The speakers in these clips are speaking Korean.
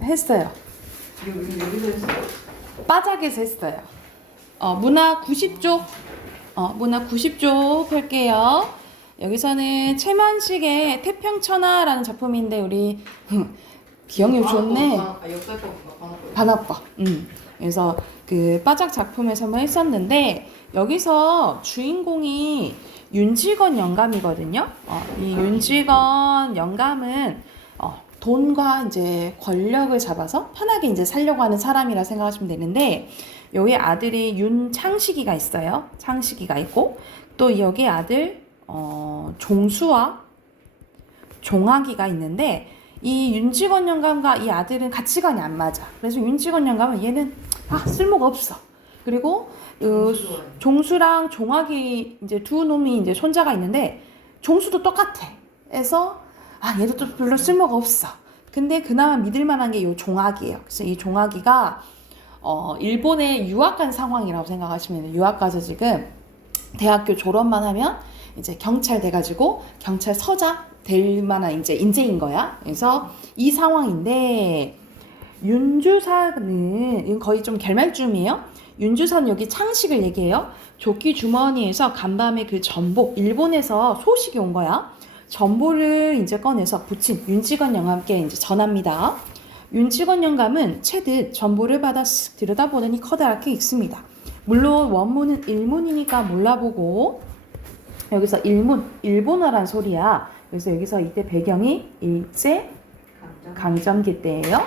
했어요. 여기서 했어요? 빠작에서 했어요. 문학 90쪽. 문학 90쪽 할게요. 여기서는 최만식의 태평천하라는 작품인데 우리 기억력 좋네. 역사법 반학과. 그래서 그 빠작 작품에서 한번 했었는데 여기서 주인공이 윤직원 영감이거든요. 이 윤직원 영감은 돈과 이제 권력을 잡아서 편하게 이제 살려고 하는 사람이라 생각하시면 되는데 여기 아들이 윤창식이가 있어요. 창식이가 있고 또 여기 아들 종수와 종학이가 있는데 이 윤직원 영감과 이 아들은 가치관이 안 맞아. 그래서 윤직원 영감은 얘는 쓸모가 없어. 그리고 종수랑 종학이 이제 두 놈이 이제 손자가 있는데 종수도 똑같아. 그래서 얘도 또 별로 쓸모가 없어. 근데 그나마 믿을 만한 게 이 종학이에요. 그래서 이 종학이가 일본에 유학 간 상황이라고 생각하시면 돼요. 유학 가서 지금 대학교 졸업만 하면 이제 경찰 돼가지고 경찰서장 될 만한 이제 인재인 거야. 그래서 이 상황인데 윤주사는 거의 좀 결말쯤이에요. 윤주사는 여기 창식을 얘기해요. 조끼 주머니에서 간밤에 그 전보 일본에서 소식이 온 거야. 전보를 이제 꺼내서 부친 윤직원 영감께 이제 전합니다. 윤직원 영감은 채듯 전보를 받아 쓱 들여다보더니 커다랗게 읽습니다. 물론 원문은 일문이니까 몰라보고 여기서 일본어란 소리야. 그래서 여기서 이때 배경이 일제 강점기 때예요.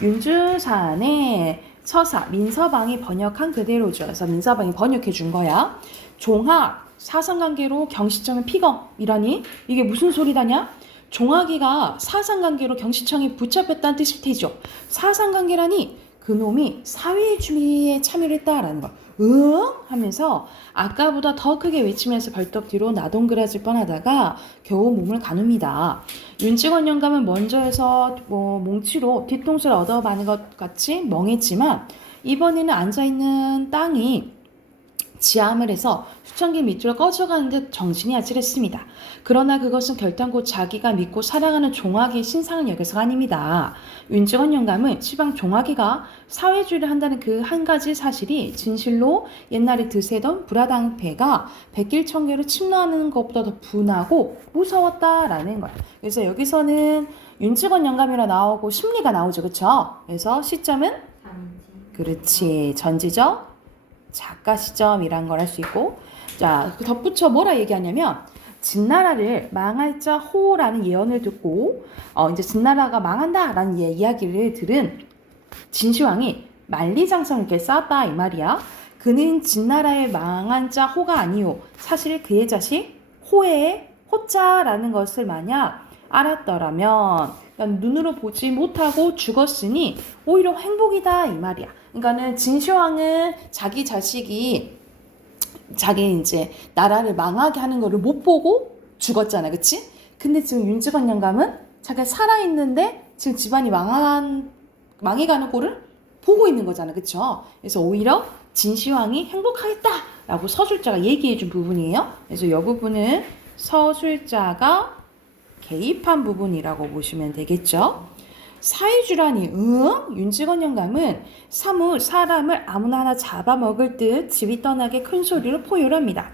윤주산의 처사 민서방이 번역한 그대로죠. 그래서 민서방이 번역해 준 거야. 종학 사상관계로 경시청을 피검이라니 이게 무슨 소리다냐? 종학이가 사상관계로 경시청에 붙잡혔다는 뜻일 테죠. 사상관계라니 그놈이 사회주의에 참여를 했다라는 거. 하면서 아까보다 더 크게 외치면서 벌떡 뒤로 나동그라질 뻔하다가 겨우 몸을 가눕니다. 윤직원 영감은 먼저 해서 몽치로 뒤통수를 얻어맞는 것 같이 멍했지만 이번에는 앉아있는 땅이 지함을 해서 수천길 밑으로 꺼져가는 듯 정신이 아찔했습니다. 그러나 그것은 결단코 자기가 믿고 사랑하는 종학이의 신상을 여겨서가 아닙니다. 윤직원 영감은 시방 종학이가 사회주의를 한다는 그 한 가지 사실이 진실로 옛날에 드세던 불화당패가 백길청계로 침노하는 것보다 더 분하고 무서웠다라는 거예요. 그래서 여기서는 윤직원 영감이라 나오고 심리가 나오죠. 그렇죠? 그래서 시점은 그렇지. 전지적 작가 시점이란 걸 할 수 있고 자 덧붙여 뭐라 얘기하냐면 진나라를 망할 자 호라는 예언을 듣고 이제 진나라가 망한다라는 이야기를 들은 진시황이 만리장성을 이렇게 쌓았다 이 말이야. 그는 진나라의 망한 자 호가 아니오. 사실 그의 자식 호의 호자라는 것을 만약 알았더라면 눈으로 보지 못하고 죽었으니 오히려 행복이다 이 말이야. 그러니까는 진시황은 자기 자식이 자기 이제 나라를 망하게 하는 거를 못 보고 죽었잖아, 그치? 근데 지금 윤직원 영감은 자기가 살아있는데 지금 집안이 망해가는 꼴을 보고 있는 거잖아, 그쵸? 그래서 오히려 진시황이 행복하겠다라고 서술자가 얘기해준 부분이에요. 그래서 이 부분은 서술자가 개입한 부분이라고 보시면 되겠죠. 사회주라니 윤직원 영감은 사람을 아무나 하나 잡아먹을 듯 집이 떠나게 큰 소리로 포효합니다.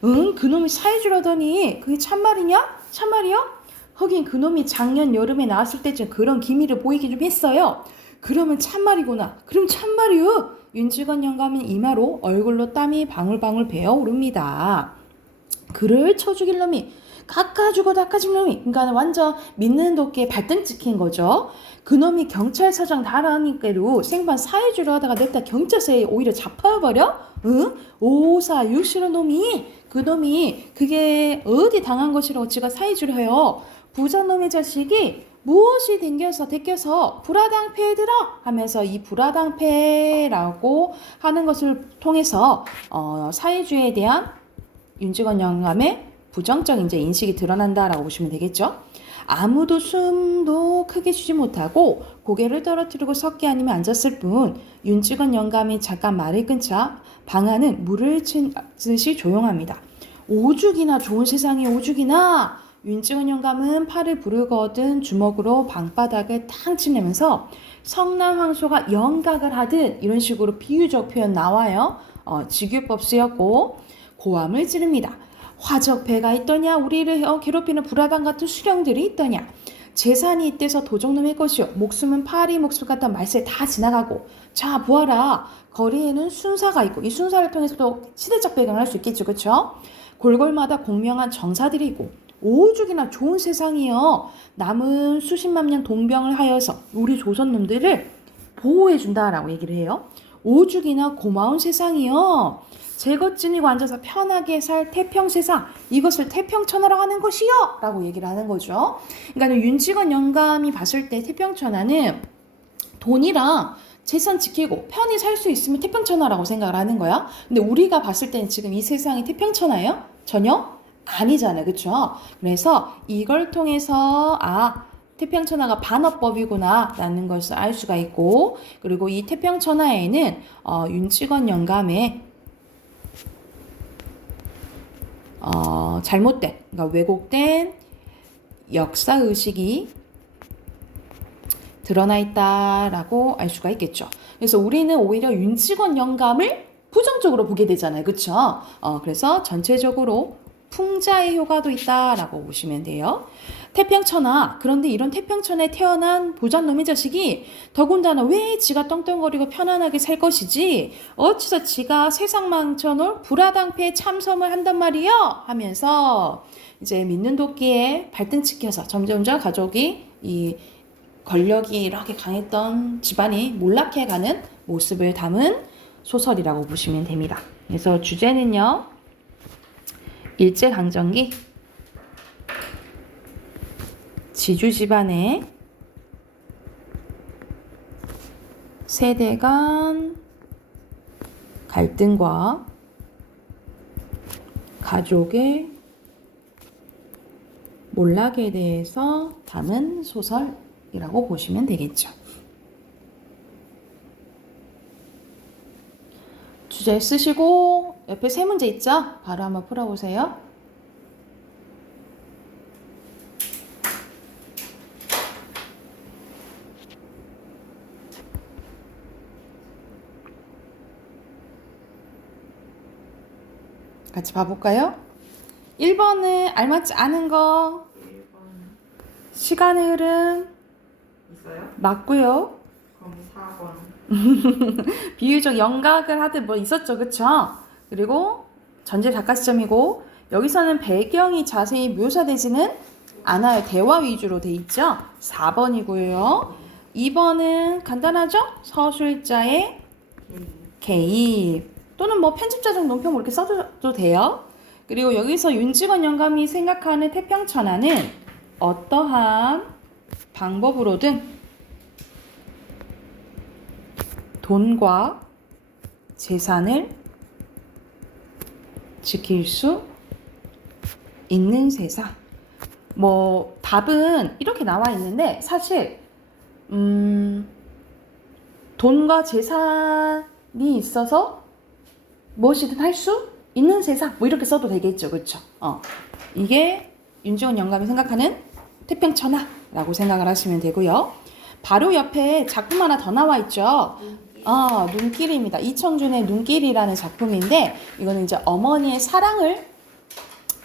그놈이 사회주라더니 그게 참말이냐? 참말이요? 하긴 그놈이 작년 여름에 나왔을 때쯤 그런 기미를 보이긴 좀 했어요. 그러면 참말이구나. 그럼 참말이요. 윤직원 영감은 이마로 얼굴로 땀이 방울방울 배어오릅니다. 그를 쳐 죽일 놈이 깎아주고 닦아준 놈이 그러니까 완전 믿는 도끼에 발등 찍힌 거죠. 그놈이 경찰서장 달아니까로 생반 사회주의로 하다가 냅다 경찰서에 오히려 잡혀버려? 오사 육시로 놈이 그놈이 그게 어디 당한 것이라고 지가 사회주의를 해요. 부자놈의 자식이 무엇이 대껴서 불화당패에 들어 하면서 이 불화당패라고 하는 것을 통해서 사회주의에 대한 윤직원 영감의 부정적 이제 인식이 드러난다라고 보시면 되겠죠. 아무도 숨도 크게 쉬지 못하고 고개를 떨어뜨리고 섰기 아니면 앉았을 뿐 윤직원 영감이 잠깐 말을 끊자 방 안은 물을 치듯이 조용합니다. 오죽이나 좋은 세상에 오죽이나 윤직원 영감은 팔을 부르거든 주먹으로 방바닥을 탕 치면서 성남황소가 영각을 하듯 이런 식으로 비유적 표현 나와요. 직유법 쓰였고 고함을 지릅니다. 화적배가 있더냐 우리를 괴롭히는 불화당 같은 수령들이 있더냐 재산이 이때서 도적놈의 것이요 목숨은 파리 목숨 같은 말세 다 지나가고 자 보아라 거리에는 순사가 있고 이 순사를 통해서도 시대적 배경을 할 수 있겠죠. 그렇죠? 골골마다 공명한 정사들이 있고 오죽이나 좋은 세상이요 남은 수십만 년 동병을 하여서 우리 조선놈들을 보호해준다라고 얘기를 해요. 오죽이나 고마운 세상이요 제것지니고 앉아서 편하게 살 태평세상 이것을 태평천하라고 하는 것이요 라고 얘기를 하는 거죠. 그러니까 윤직원 영감이 봤을 때 태평천하는 돈이랑 재산 지키고 편히 살 수 있으면 태평천하라고 생각을 하는 거야. 근데 우리가 봤을 때는 지금 이 세상이 태평천하예요? 전혀 아니잖아요. 그렇죠? 그래서 이걸 통해서 태평천하가 반어법이구나 라는 것을 알 수가 있고 그리고 이 태평천하에는 윤직원 영감의 잘못된, 그러니까 왜곡된 역사의식이 드러나 있다라고 알 수가 있겠죠. 그래서 우리는 오히려 윤직원 영감을 부정적으로 보게 되잖아요. 그렇죠? 그래서 전체적으로 풍자의 효과도 있다라고 보시면 돼요. 태평천하, 그런데 이런 태평천에 태어난 보잘놈의 자식이 더군다나 왜 지가 떵떵거리고 편안하게 살 것이지 어찌서 지가 세상 망쳐놓을 불화당패에 참섬을 한단 말이요 하면서 이제 믿는 도끼에 발등치켜서 점점점 가족이 이 권력이 이렇게 강했던 집안이 몰락해가는 모습을 담은 소설이라고 보시면 됩니다. 그래서 주제는요 일제강점기 지주 집안의 세대 간 갈등과 가족의 몰락에 대해서 담은 소설이라고 보시면 되겠죠. 주제 쓰시고 옆에 세 문제 있죠? 바로 한번 풀어보세요. 같이 봐볼까요? 1번은 알맞지 않은 거 1번 시간의 흐름 있어요? 맞고요. 그럼 4번 비유적 영각을 하듯 뭐 있었죠. 그쵸? 그리고 전제 작가 시점이고 여기서는 배경이 자세히 묘사되지는 않아요. 대화 위주로 돼 있죠. 4번이고요. 2번은 간단하죠? 서술자의 개입 또는 뭐 편집자적 논평 뭐 이렇게 써도 돼요. 그리고 여기서 윤직원 영감이 생각하는 태평천하는 어떠한 방법으로든 돈과 재산을 지킬 수 있는 세상. 뭐 답은 이렇게 나와 있는데 사실 돈과 재산이 있어서 무엇이든 할 수 있는 세상 뭐 이렇게 써도 되겠죠. 그렇죠? 이게 윤직원 영감이 생각하는 태평천하라고 생각을 하시면 되고요. 바로 옆에 작품 하나 더 나와 있죠. 눈길입니다. 이청준의 눈길이라는 작품인데 이거는 이제 어머니의 사랑을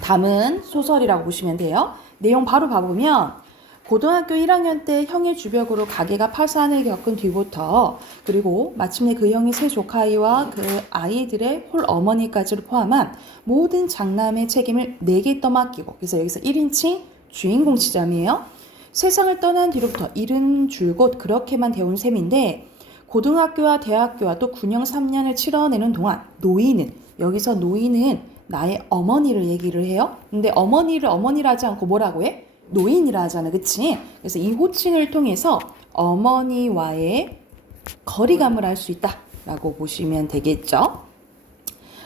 담은 소설이라고 보시면 돼요. 내용 바로 봐보면 고등학교 1학년 때 형의 주벽으로 가게가 파산을 겪은 뒤부터 그리고 마침내 그 형이 세 조카아이와 그 아이들의 홀 어머니까지를 포함한 모든 장남의 책임을 내게 떠맡기고 그래서 여기서 1인칭 주인공 지점이에요. 세상을 떠난 뒤로부터 일은 줄곧 그렇게만 되온 셈인데 고등학교와 대학교와 또 군영 3년을 치러내는 동안 노인은 여기서 노인은 나의 어머니를 얘기를 해요. 근데 어머니를 어머니라 하지 않고 뭐라고 해? 노인이라 하잖아. 그치? 그래서 이 호칭을 통해서 어머니와의 거리감을 할 수 있다라고 보시면 되겠죠.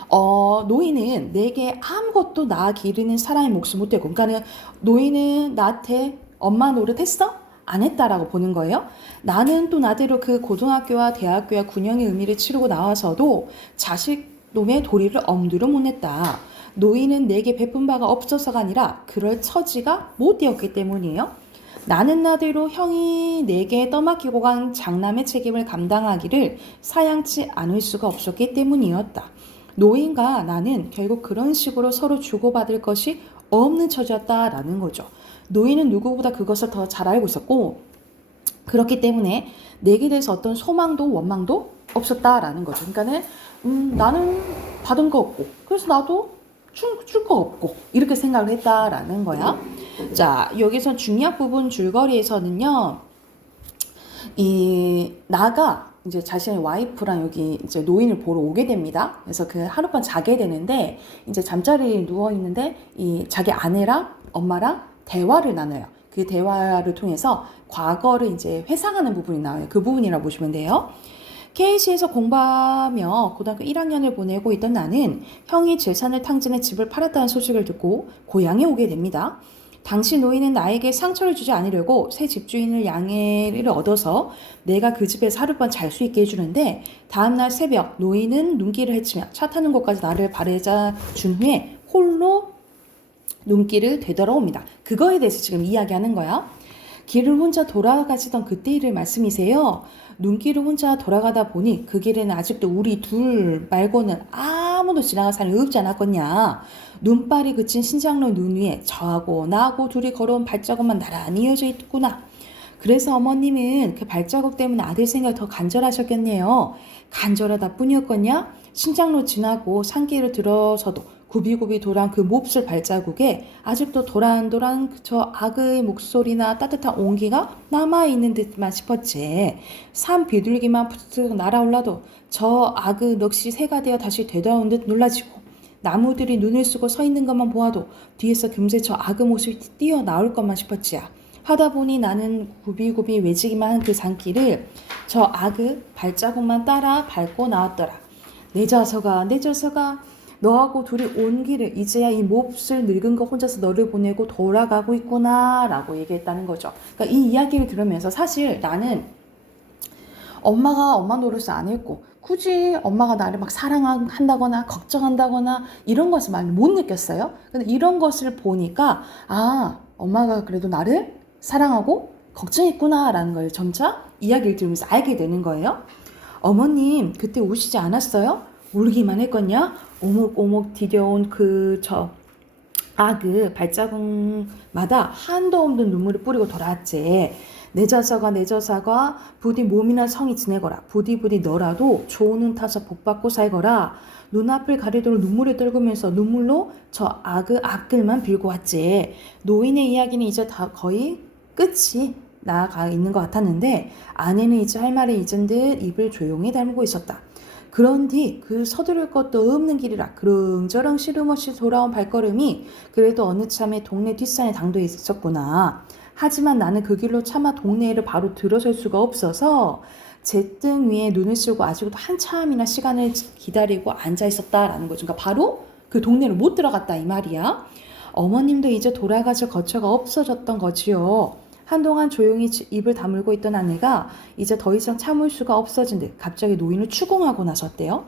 노인은 내게 아무것도 나 기르는 사람의 몫을 못하고 그러니까 노인은 나한테 엄마 노릇했어? 안 했다라고 보는 거예요. 나는 또 나대로 그 고등학교와 대학교와 군영의 의미를 치르고 나와서도 자식 놈의 도리를 엄두를 못 냈다. 노인은 내게 베푼 바가 없어서가 아니라 그럴 처지가 못 되었기 때문이에요. 나는 나대로 형이 내게 떠맡기고 간 장남의 책임을 감당하기를 사양치 않을 수가 없었기 때문이었다. 노인과 나는 결국 그런 식으로 서로 주고받을 것이 없는 처지였다라는 거죠. 노인은 누구보다 그것을 더 잘 알고 있었고 그렇기 때문에 내게 대해서 어떤 소망도 원망도 없었다라는 거죠. 그러니까는 나는 받은 거 없고 그래서 나도 줄 거 없고 이렇게 생각을 했다라는 거야. 자, 여기서 중요한 부분 줄거리에서는요. 이 나가 이제 자신의 와이프랑 여기 이제 노인을 보러 오게 됩니다. 그래서 그 하룻밤 자게 되는데 이제 잠자리에 누워 있는데 이 자기 아내랑 엄마랑 대화를 나눠요. 그 대화를 통해서 과거를 이제 회상하는 부분이 나와요. 그 부분이라고 보시면 돼요. KC에서 공부하며 고등학교 1학년을 보내고 있던 나는 형이 재산을 탕진해 집을 팔았다는 소식을 듣고 고향에 오게 됩니다. 당시 노인은 나에게 상처를 주지 않으려고 새 집주인을 양해를 얻어서 내가 그 집에서 하룻밤 잘 수 있게 해주는데 다음날 새벽 노인은 눈길을 헤치며 차 타는 곳까지 나를 바래자 준 후에 홀로 눈길을 되돌아옵니다. 그거에 대해서 지금 이야기하는 거야. 길을 혼자 돌아가시던 그때 일을 말씀이세요. 눈길을 혼자 돌아가다 보니 그 길에는 아직도 우리 둘 말고는 아무도 지나갈 사람이 없지 않았겠냐. 눈발이 그친 신장로 눈 위에 저하고 나하고 둘이 걸어온 발자국만 나란히 이어져 있구나. 그래서 어머님은 그 발자국 때문에 아들 생각이 더 간절하셨겠네요. 간절하다 뿐이었겠냐? 신장로 지나고 산길을 들어서도 굽이굽이 돌아온 그 몹쓸 발자국에 아직도 도란도란 저 아그의 목소리나 따뜻한 온기가 남아있는 듯만 싶었지. 산 비둘기만 푸득 날아올라도 저 아그 넋이 새가 되어 다시 되돌아온 듯 놀라지고 나무들이 눈을 쓰고 서 있는 것만 보아도 뒤에서 금세 저 아그 모습이 뛰어나올 것만 싶었지야. 하다 보니 나는 굽이굽이 외지기만 한 그 산길을 저 아그 발자국만 따라 밟고 나왔더라. 내 자서가 너하고 둘이 온 길을 이제야 이 몹쓸 늙은 거 혼자서 너를 보내고 돌아가고 있구나 라고 얘기했다는 거죠. 그러니까 이 이야기를 들으면서 사실 나는 엄마가 엄마 노릇을 안 했고 굳이 엄마가 나를 막 사랑한다거나 걱정한다거나 이런 것을 많이 못 느꼈어요. 근데 이런 것을 보니까 아, 엄마가 그래도 나를 사랑하고 걱정했구나 라는 걸 점차 이야기를 들으면서 알게 되는 거예요. 어머님 그때 우시지 않았어요? 울기만 했겠냐? 오목오목 디뎌온 그 발자국마다 한도 없는 눈물을 뿌리고 돌아왔지. 내 저사가 부디 몸이나 성이 지내거라. 부디 너라도 좋은 운 타서 복받고 살거라. 눈앞을 가리도록 눈물을 떨구면서 눈물로 저 악글만 빌고 왔지. 노인의 이야기는 이제 다 거의 끝이 나아가 있는 것 같았는데 아내는 이제 할 말을 잊은 듯 입을 조용히 다물고 있었다. 그런 뒤 그 서두를 것도 없는 길이라 그릉저릉 시름없이 돌아온 발걸음이 그래도 어느 참에 동네 뒷산에 당도해 있었구나. 하지만 나는 그 길로 차마 동네를 바로 들어설 수가 없어서 제 등 위에 눈을 쓰고 아직도 한참이나 시간을 기다리고 앉아 있었다라는 거죠. 그러니까 바로 그 동네를 못 들어갔다 이 말이야. 어머님도 이제 돌아가실 거처가 없어졌던 거지요. 한동안 조용히 입을 다물고 있던 아내가 이제 더 이상 참을 수가 없어진 듯 갑자기 노인을 추궁하고 나섰대요.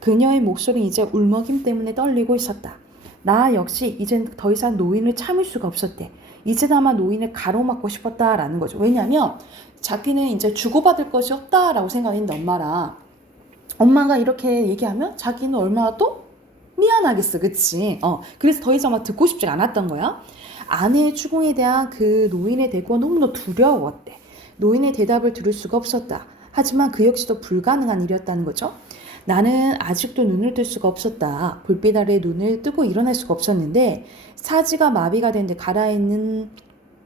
그녀의 목소리는 이제 울먹임 때문에 떨리고 있었다. 나 역시 이젠 더 이상 노인을 참을 수가 없었대. 이제나마 노인을 가로막고 싶었다라는 거죠. 왜냐하면 자기는 이제 주고받을 것이 없다라고 생각했는데 엄마가 이렇게 얘기하면 자기는 얼마나 또 미안하겠어, 그치? 그래서 더 이상 막 듣고 싶지 않았던 거야. 아내의 추궁에 대한 그 노인의 대꾸가 너무나 두려웠대. 노인의 대답을 들을 수가 없었다. 하지만 그 역시도 불가능한 일이었다는 거죠. 나는 아직도 눈을 뜰 수가 없었다. 불빛 아래 눈을 뜨고 일어날 수가 없었는데 사지가 마비가 된 데 가라앉는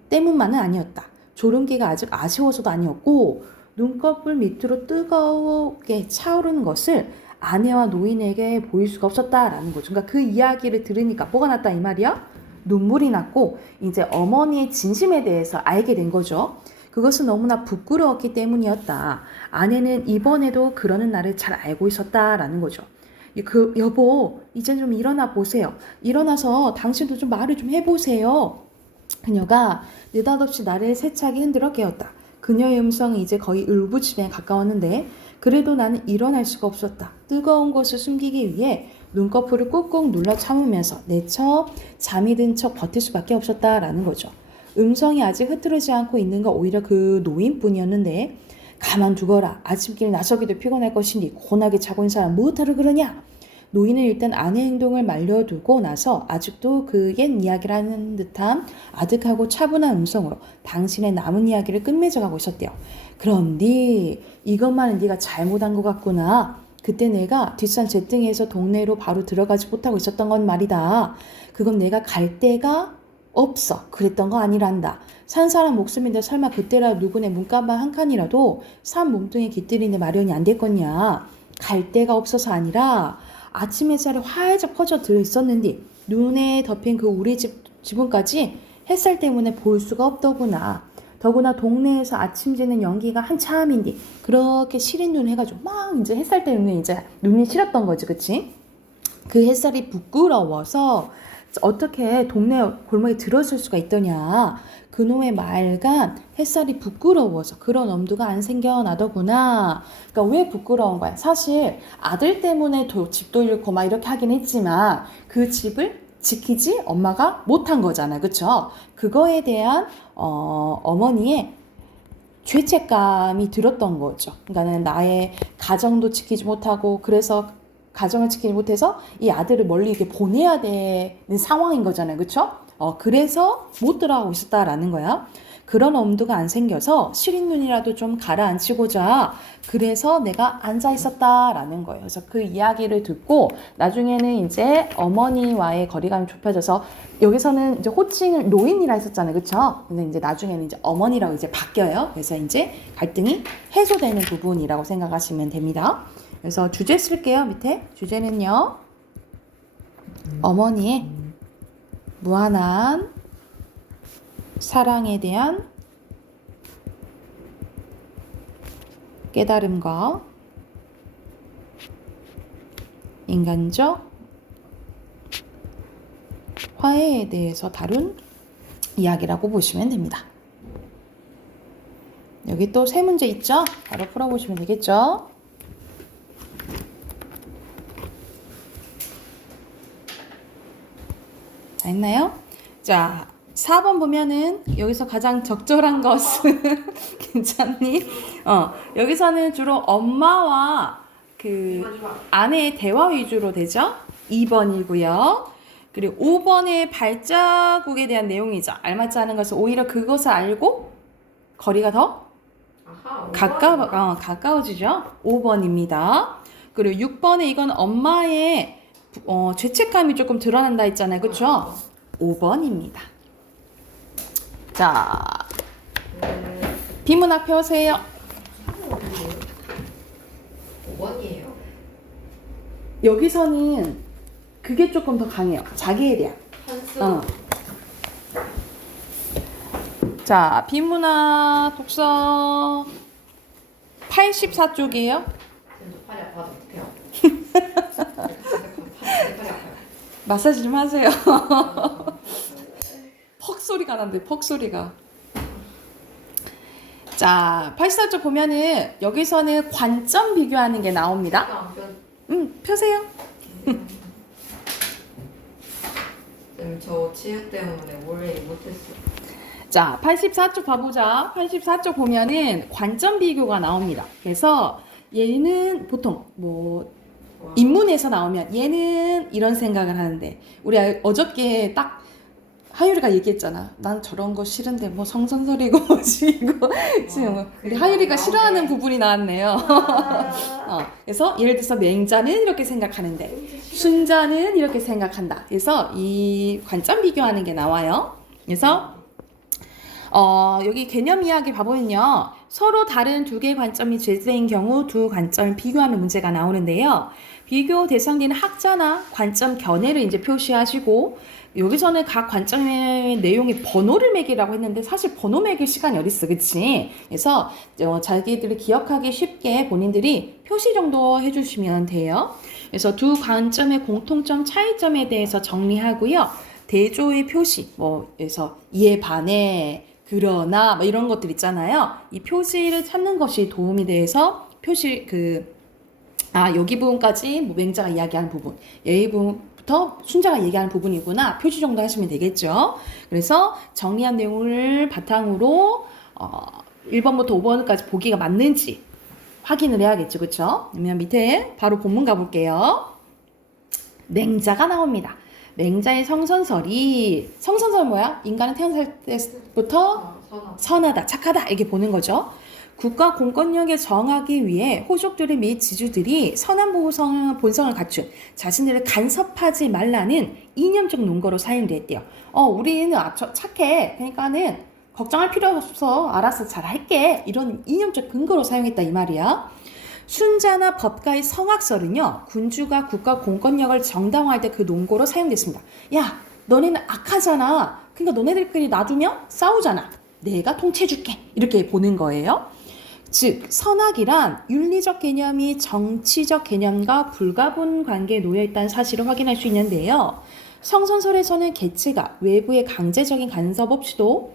때문만은 아니었다. 졸음기가 아직 아쉬워서도 아니었고 눈꺼풀 밑으로 뜨겁게 차오르는 것을 아내와 노인에게 보일 수가 없었다라는 거죠. 그러니까 그 이야기를 들으니까 뭐가 났다 이 말이야? 눈물이 났고 이제 어머니의 진심에 대해서 알게 된 거죠. 그것은 너무나 부끄러웠기 때문이었다. 아내는 이번에도 그러는 나를 잘 알고 있었다라는 거죠. 여보, 이제 좀 일어나 보세요. 일어나서 당신도 좀 말을 좀 해보세요. 그녀가 느닷없이 나를 세차게 흔들어 깨웠다. 그녀의 음성은 이제 거의 울부짖음에 가까웠는데 그래도 나는 일어날 수가 없었다. 뜨거운 것을 숨기기 위해 눈꺼풀을 꾹꾹 눌러 참으면서 내처 잠이 든 척 버틸 수밖에 없었다라는 거죠. 음성이 아직 흐트러지지 않고 있는 건 오히려 그 노인뿐이었는데 가만두거라. 아침길 나서기도 피곤할 것이니 고나게 자고 있는 사람 무엇하러 그러냐. 노인은 일단 아내 행동을 말려두고 나서 아직도 그 옛 이야기를 하는 듯한 아득하고 차분한 음성으로 당신의 남은 이야기를 끝맺어가고 있었대요. 그럼 이것만은 네가 잘못한 것 같구나. 그때 내가 뒷산 제등에서 동네로 바로 들어가지 못하고 있었던 건 말이다. 그건 내가 갈 데가 없어. 그랬던 거 아니란다. 산 사람 목숨인데 설마 그때라 누구네 문간방 한 칸이라도 산 몸뚱이 깃들이네 마련이 안 됐겠냐. 갈 데가 없어서 아니라 아침 햇살이 활짝 퍼져 들어 있었는데 눈에 덮인 그 우리 지붕까지 햇살 때문에 볼 수가 없더구나. 더구나 동네에서 아침 지는 연기가 한참인데 그렇게 시린 눈 해가지고 막 이제 햇살 때문에 이제 눈이 시렸던 거지, 그치? 그 햇살이 부끄러워서 어떻게 동네 골목에 들어설 수가 있더냐. 그놈의 맑은 햇살이 부끄러워서 그런 엄두가 안 생겨나더구나. 그러니까 왜 부끄러운 거야? 사실 아들 때문에 집도 잃고 막 이렇게 하긴 했지만 그 집을 지키지 엄마가 못한 거잖아. 그쵸? 그거에 대한 어머니의 죄책감이 들었던 거죠. 그러니까 나의 가정도 지키지 못하고 그래서 가정을 지키지 못해서 이 아들을 멀리 이렇게 보내야 되는 상황인 거잖아요. 그쵸? 그래서 못 들어가고 있었다라는 거야. 그런 엄두가 안 생겨서 시린 눈이라도 좀 가라앉히고자 그래서 내가 앉아 있었다라는 거예요. 그래서 그 이야기를 듣고 나중에는 이제 어머니와의 거리감이 좁혀져서 여기서는 이제 호칭을 노인이라 했었잖아요. 그쵸? 근데 이제 나중에는 이제 어머니라고 이제 바뀌어요. 그래서 이제 갈등이 해소되는 부분이라고 생각하시면 됩니다. 그래서 주제 쓸게요. 밑에 주제는요. 어머니의 무한한 사랑에 대한 깨달음과 인간적 화해에 대해서 다룬 이야기라고 보시면 됩니다. 여기 또 세 문제 있죠? 바로 풀어보시면 되겠죠? 다 했나요? 자, 4번 보면은 여기서 가장 적절한 것은 괜찮니? 여기서는 주로 엄마와 그 아내의 대화 위주로 되죠? 2번이고요. 그리고 5번의 발자국에 대한 내용이죠. 알맞지 않은 것은 오히려 그것을 알고 거리가 더 가까워지죠. 5번입니다. 그리고 6번에 이건 엄마의 죄책감이 조금 드러난다 했잖아요. 그쵸? 5번입니다. 자, 비문학 펴세요. 5번이에요. 여기서는 그게 조금 더 강해요. 자기에 대한. 한수. 자, 비문학 독서 84쪽이에요. 팔이 아파서 어떡해요? 팔이 아파요. 마사지 좀 하세요. 퍽 소리가 난대, 퍽 소리가. 자, 84쪽 보면은 여기서는 관점 비교하는 게 나옵니다. 펴세요. 저 치유 때문에 원래 못했어요. 자, 84쪽 봐보자. 84쪽 보면은 관점 비교가 나옵니다. 그래서 얘는 보통 인문에서 나오면 얘는 이런 생각을 하는데 우리 어저께 딱 하율이가 얘기했잖아. 난 저런 거 싫은데 뭐 성선설이고 뭐지 이거. 지금 우리 하율이가 싫어하는 부분이 나왔네요. 그래서 예를 들어서 맹자는 이렇게 생각하는데 순자는 이렇게 생각한다. 그래서 이 관점 비교하는 게 나와요. 그래서 여기 개념 이야기 봐보면요. 서로 다른 두 개의 관점이 제시된 경우 두 관점을 비교하는 문제가 나오는데요. 비교 대상되는 학자나 관점 견해를 이제 표시하시고 여기서는 각 관점의 내용이 번호를 매기라고 했는데 사실 번호 매길 시간이 어딨어, 그치? 그래서 자기들이 기억하기 쉽게 본인들이 표시 정도 해주시면 돼요. 그래서 두 관점의 공통점, 차이점에 대해서 정리하고요. 대조의 표시, 그래서 이에 반해 그러나 뭐 이런 것들 있잖아요. 이 표시를 찾는 것이 도움이 돼서 표시 여기 부분까지 뭐 맹자가 이야기하는 부분, 여기 부분부터 순자가 얘기하는 부분이구나. 표시 정도 하시면 되겠죠. 그래서 정리한 내용을 바탕으로 1번부터 5번까지 보기가 맞는지 확인을 해야겠죠. 그렇죠? 그러면 밑에 바로 본문 가볼게요. 맹자가 나옵니다. 맹자의 성선설은 뭐야? 인간은 태어날 때부터 선하다, 착하다 이렇게 보는 거죠. 국가 공권력에 저항하기 위해 호족들의 및 지주들이 선한 본성을 갖춘 자신들을 간섭하지 말라는 이념적 논거로 사용됐대요. 우리는 착해. 그러니까는 걱정할 필요 없어. 알아서 잘 할게. 이런 이념적 근거로 사용했다 이 말이야. 순자나 법가의 성악설은요, 군주가 국가 공권력을 정당화할 때 그 논거로 사용됐습니다. 야, 너네는 악하잖아. 그러니까 너네들끼리 놔두면 싸우잖아. 내가 통치해줄게. 이렇게 보는 거예요. 즉, 선악이란 윤리적 개념이 정치적 개념과 불가분 관계에 놓여있다는 사실을 확인할 수 있는데요. 성선설에서는 개체가 외부의 강제적인 간섭 없이도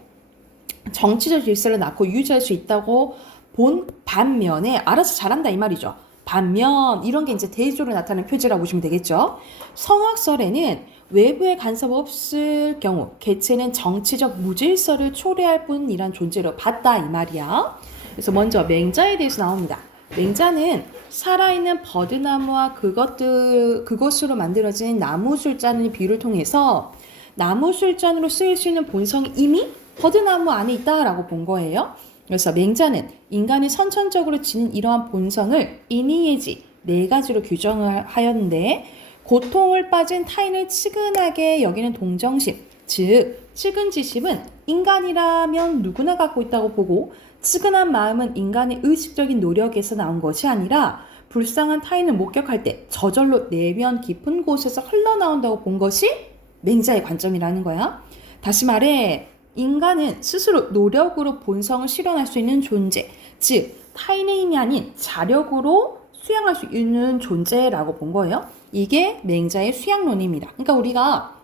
정치적 질서를 낳고 유지할 수 있다고 본 반면에 알아서 잘한다 이 말이죠. 반면 이런 게 이제 대조로 나타나는 표지라고 보시면 되겠죠. 성악설에는 외부의 간섭 없을 경우 개체는 정치적 무질서를 초래할 뿐이란 존재로 봤다 이 말이야. 그래서 먼저 맹자에 대해서 나옵니다. 맹자는 살아있는 버드나무와 그것으로 만들어진 나무술잔의 비유를 통해서 나무술잔으로 쓰일 수 있는 본성이 이미 버드나무 안에 있다라고 본 거예요. 그래서 맹자는 인간이 선천적으로 지닌 이러한 본성을 인의예지 4가지로 규정을 하였는데, 고통을 빠진 타인을 측은하게 여기는 동정심, 즉 측은지심은 인간이라면 누구나 갖고 있다고 보고, 측은한 마음은 인간의 의식적인 노력에서 나온 것이 아니라 불쌍한 타인을 목격할 때 저절로 내면 깊은 곳에서 흘러나온다고 본 것이 맹자의 관점이라는 거야. 다시 말해 인간은 스스로 노력으로 본성을 실현할 수 있는 존재, 즉 타인의 힘이 아닌 자력으로 수양할 수 있는 존재라고 본 거예요. 이게 맹자의 수양론입니다. 그러니까 우리가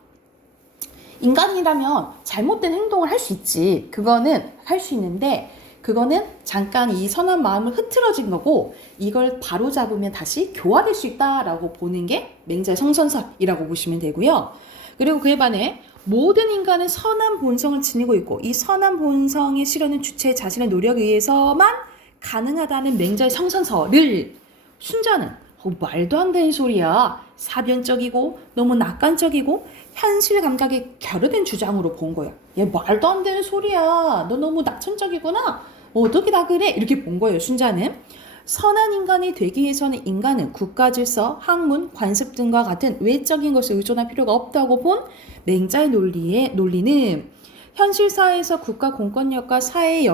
인간이라면 잘못된 행동을 할 수 있지. 그거는 할 수 있는데 그거는 잠깐 이 선한 마음을 흐트러진 거고, 이걸 바로잡으면 다시 교화될 수 있다라고 보는 게 맹자의 성선설이라고 보시면 되고요. 그리고 그에 반해 모든 인간은 선한 본성을 지니고 있고, 이 선한 본성의 실현은 주체의 자신의 노력에 의해서만 가능하다는 맹자의 성선설을 순자는 말도 안 되는 소리야, 사변적이고 너무 낙관적이고 현실 감각에 결여된 주장으로 본 거예요. 얘 말도 안 되는 소리야, 너 너무 낙천적이구나, 어떻게 다 그래, 이렇게 본 거예요. 순자는 선한 인간이 되기 위해서는 인간은 국가 질서, 학문, 관습 등과 같은 외적인 것에 의존할 필요가 없다고 본 맹자의 논리는 현실 사회에서 국가 공권력과 사회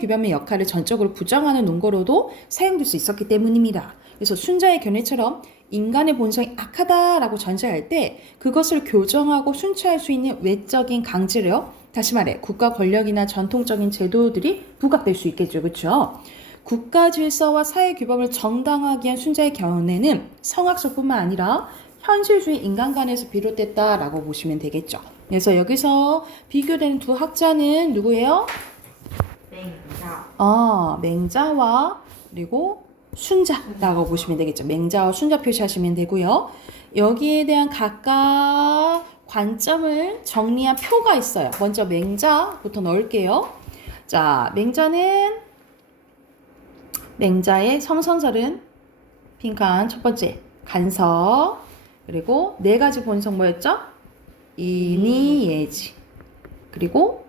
규범의 역할을 전적으로 부정하는 논거로도 사용될 수 있었기 때문입니다. 그래서 순자의 견해처럼 인간의 본성이 악하다라고 전제할 때 그것을 교정하고 순처할 수 있는 외적인 강제력, 다시 말해 국가 권력이나 전통적인 제도들이 부각될 수 있겠죠. 그렇죠? 국가 질서와 사회 규범을 정당화하기 위한 순자의 견해는 성악설뿐만 아니라 현실주의 인간관에서 비롯됐다라고 보시면 되겠죠. 그래서 여기서 비교되는 두 학자는 누구예요? 맹자와 그리고 순자라고 보시면 되겠죠. 맹자와 순자 표시하시면 되고요. 여기에 대한 각각 관점을 정리한 표가 있어요. 먼저 맹자부터 넣을게요. 자, 맹자의 성선설은 빈칸 첫 번째 간섭, 그리고 4가지 본성 뭐였죠? 인의예지, 그리고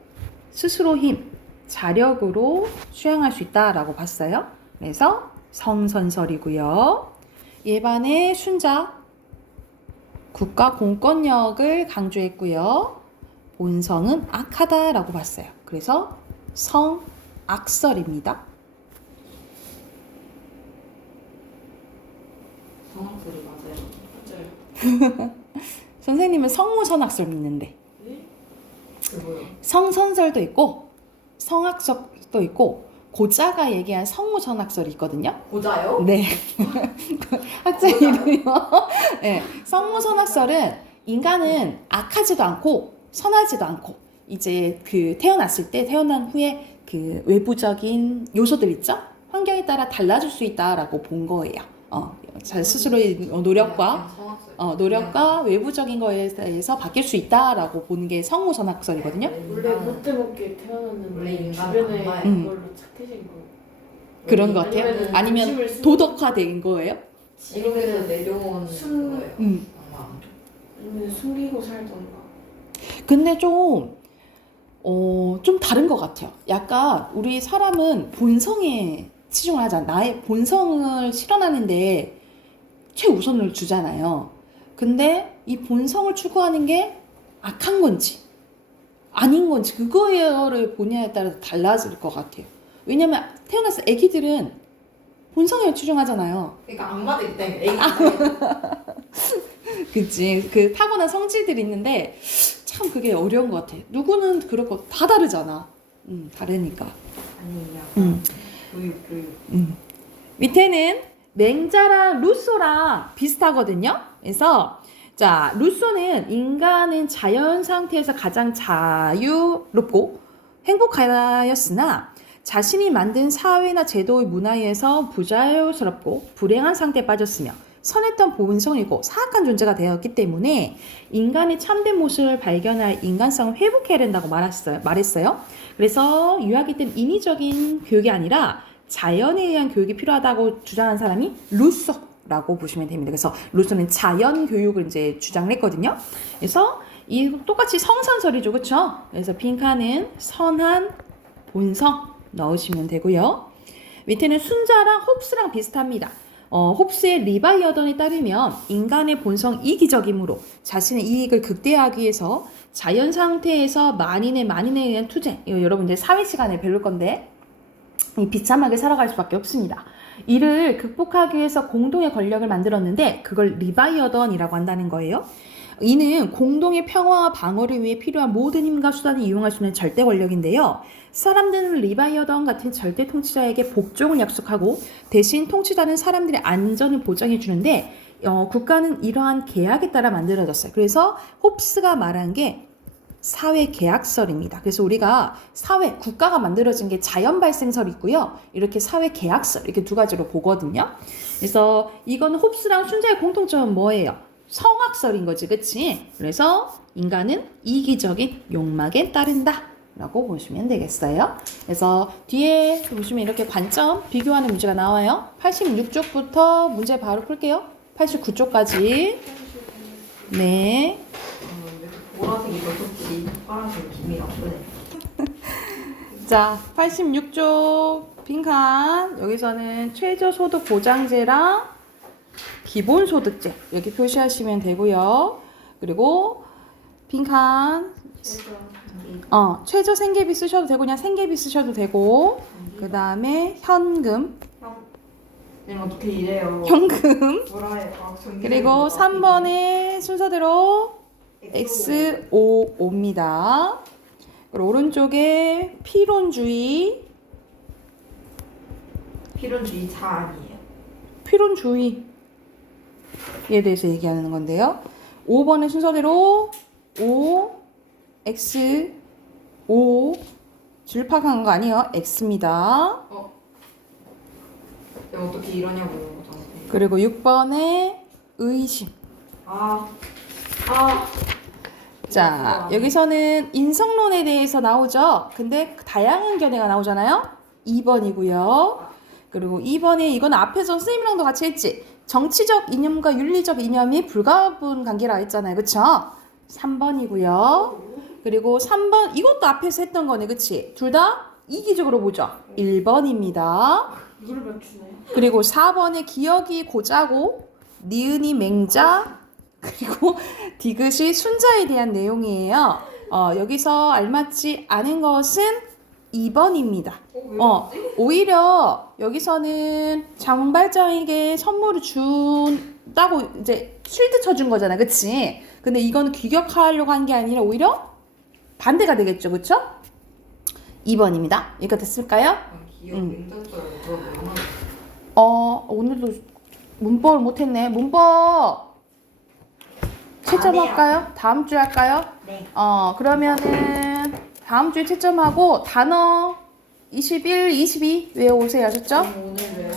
스스로 힘, 자력으로 수행할 수 있다라고 봤어요. 그래서 성선설이고요. 예반의 순자, 국가 공권력을 강조했고요. 본성은 악하다라고 봤어요. 그래서 성악설입니다. 성악설이 맞아요. 선생님은 성모선악설 믿는데. 그거요. 성선설도 있고 성악설도 있고 고자가 얘기한 성모선악설이 있거든요. 고자요? 네. 학자 이름이요. 네. 성모선악설은 인간은 악하지도 않고 선하지도 않고 이제 그 태어난 후에 그 외부적인 요소들 있죠? 환경에 따라 달라질 수 있다라고 본 거예요. 자 스스로의 노력과 노력과 외부적인 거에 대해서 바뀔 수 있다라고 보는 게 성우선학설이거든요. 원래 못돼 먹게 태어났는데 원래 인간은 주변에 안 봐요. 그걸로 착해진 거. 그런 것 같아요. 아니면은 아니면 중심을 쓰는- 도덕화된 거예요? 지금에서 내려온 순- 거예요. 아마. 아니면 숨기고 살던가. 근데 좀 다른 것 같아요. 약간 우리 사람은 본성에 치중을 하잖아. 나의 본성을 실현하는데 최우선을 주잖아요. 근데 이 본성을 추구하는 게 악한 건지 아닌 건지 그거를 본냐에 따라서 달라질 것 같아요. 왜냐면 태어나서 애기들은 본성에 치중하잖아요. 그러니까 악마들 때문에 애기 그치. 그 타고난 성질들이 있는데 참 그게 어려운 것 같아. 누구는 그렇고 다 다르잖아. 다르니까. 아니야. 교육. 밑에는 맹자랑 루소랑 비슷하거든요. 그래서 자 루소는 인간은 자연 상태에서 가장 자유롭고 행복하였으나 자신이 만든 사회나 제도의 문화에서 부자유스럽고 불행한 상태에 빠졌으며 선했던 본성이고 사악한 존재가 되었기 때문에 인간의 참된 모습을 발견할 인간성을 회복해야 된다고 말했어요. 그래서 유학이 땐 인위적인 교육이 아니라 자연에 의한 교육이 필요하다고 주장한 사람이 루소라고 보시면 됩니다. 그래서 루소는 자연 교육을 이제 주장을 했거든요. 그래서 이 똑같이 성선설이죠, 그렇죠? 그래서 빈칸은 선한 본성 넣으시면 되고요. 밑에는 순자랑 홉스랑 비슷합니다. 홉스의 리바이어던에 따르면 인간의 본성 이기적이므로 자신의 이익을 극대화하기 위해서 자연 상태에서 만인에 의한 투쟁, 이거 여러분들 사회 시간에 배울 건데 비참하게 살아갈 수밖에 없습니다. 이를 극복하기 위해서 공동의 권력을 만들었는데 그걸 리바이어던이라고 한다는 거예요. 이는 공동의 평화와 방어를 위해 필요한 모든 힘과 수단을 이용할 수 있는 절대 권력인데요. 사람들은 리바이어던 같은 절대 통치자에게 복종을 약속하고 대신 통치자는 사람들의 안전을 보장해 주는데 국가는 이러한 계약에 따라 만들어졌어요. 그래서 홉스가 말한 게 사회 계약설입니다. 그래서 우리가 국가가 만들어진 게 자연 발생설이 있고요. 이렇게 사회 계약설 이렇게 두 가지로 보거든요. 그래서 이건 홉스랑 순자의 공통점은 뭐예요? 성악설인 거지, 그치? 그래서 인간은 이기적인 욕망에 따른다 라고 보시면 되겠어요. 그래서 뒤에 보시면 이렇게 관점 비교하는 문제가 나와요. 86쪽부터 문제 바로 풀게요. 89쪽까지. 네. 보라색이 더 좋지. 파란색 기미가 없네. 자, 86쪽 빈칸. 여기서는 최저소득 보장제랑 기본소득제 여기 표시하시면 되고요. 그리고 빈칸 최저 생계비 쓰셔도 되고 그냥 생계비 쓰셔도 되고 그 다음에 현금 어떻게 이래요? 현금 뭐라해? 그리고 3번의 순서대로 XOO입니다. 그리고 오른쪽에 필론주의 필연주의 자 아니에요. 필론주의에 대해서 얘기하는 건데요. 5번의 순서대로 O, X, O 줄팍한 거 아니에요. X입니다. 어떻게 이러냐고요, 저한테. 그리고 6번에 의심. 자, 여기서는 인성론에 대해서 나오죠. 근데 다양한 견해가 나오잖아요. 2번이고요. 그리고 2번에 이건 앞에서 선생님이랑도 같이 했지. 정치적 이념과 윤리적 이념이 불가분 관계라 했잖아요. 그쵸? 3번이고요. 그리고 3번 이것도 앞에서 했던 거네. 그치? 둘 다 이기적으로 보죠. 1번입니다. 이걸 맞추네. 그리고 4번에 기억이 고자고 니은이 맹자 그리고 디귿이 순자에 대한 내용이에요. 여기서 알맞지 않은 것은 2번입니다. 오히려 여기서는 장발장에게 선물을 준다고 이제 쉴드 쳐준 거잖아. 그치? 근데 이건 귀격하려고 한 게 아니라 오히려 반대가 되겠죠. 그쵸? 2번입니다. 여기가 됐을까요? 기억 냉장고를 물어보면 오늘도 문법을 못했네. 문법 채점할까요? 다음 주에 할까요? 네. 그러면은 다음 주에 채점하고 단어 21, 22 외워오세요. 아셨죠? 오늘 왜